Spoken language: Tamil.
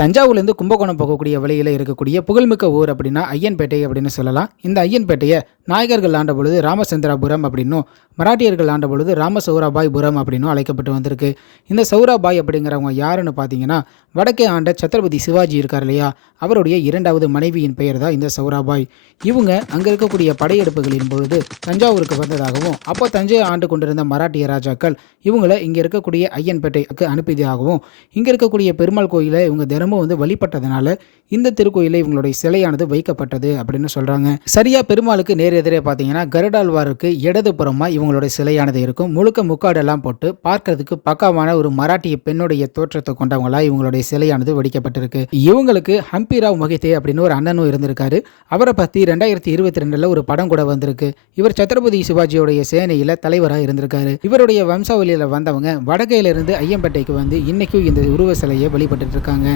தஞ்சாவூர்லேருந்து கும்பகோணம் போகக்கூடிய வழியில் இருக்கக்கூடிய புகழ்மிக்க ஊர் அப்படின்னா ஐயன்பேட்டை அப்படின்னு சொல்லலாம். இந்த ஐயன்பேட்டையை நாயகர்கள் ஆண்ட பொழுது ராமச்சந்திராபுரம் அப்படின்னும், மராட்டியர்கள் ஆண்ட பொழுது ராமசௌராபாய்புரம் அப்படின்னும் அழைக்கப்பட்டு வந்திருக்கு. இந்த சௌராபாய் அப்படிங்கிறவங்க யாருன்னு பார்த்தீங்கன்னா, வடக்கே ஆண்ட சத்ரபதி சிவாஜி இருக்கார் இல்லையா, அவருடைய இரண்டாவது மனைவியின் பெயர் தான் இந்த சௌராபாய். இவங்க அங்கே இருக்கக்கூடிய படையெடுப்புகளின் பொழுது தஞ்சாவூருக்கு வந்ததாகவும், அப்போ தஞ்சையை ஆண்டு கொண்டிருந்த மராட்டிய ராஜாக்கள் இவங்களை இங்கே இருக்கக்கூடிய ஐயன்பேட்டைக்கு அனுப்பியதாகவும், இங்கே இருக்கக்கூடிய பெருமாள் கோயிலை இவங்க தினமும் வழிபட்டதனால இந்த திருக்கோயிலில் இவங்களுடைய சிலையானது வைக்கப்பட்டது அப்படின்னு சொல்றாங்க. சரியா பெருமாளுக்கு நேர் எதிரே பார்த்தீங்கன்னா கருடாழ்வாருக்கு இடது புறமா இவங்களுடைய சிலையானது இருக்கும். முழுக்க முக்காடெல்லாம் போட்டு பார்க்கறதுக்கு பக்காவான ஒரு மராட்டிய பெண்ணுடைய தோற்றத்தை கொண்டவங்களா இவங்களுடைய சிலையானது வடிக்கப்பட்டிருக்கு. இவங்களுக்கு ஹம்பிராவ் மொஹிதே அப்படின்னு ஒரு அண்ணனும் இருந்திருக்காரு. அவரை பத்தி 2022 ஒரு படம் கூட வந்திருக்கு. இவர் சத்ரபதி சிவாஜியோடைய சேனையில தலைவராக இருந்திருக்காரு. இவருடைய வம்சாவளியில வந்தவங்க வடக்கையிலிருந்து ஐயம்பேட்டைக்கு வந்து இன்னைக்கும் இந்த உருவ சிலையை வழிபட்டு இருக்காங்க.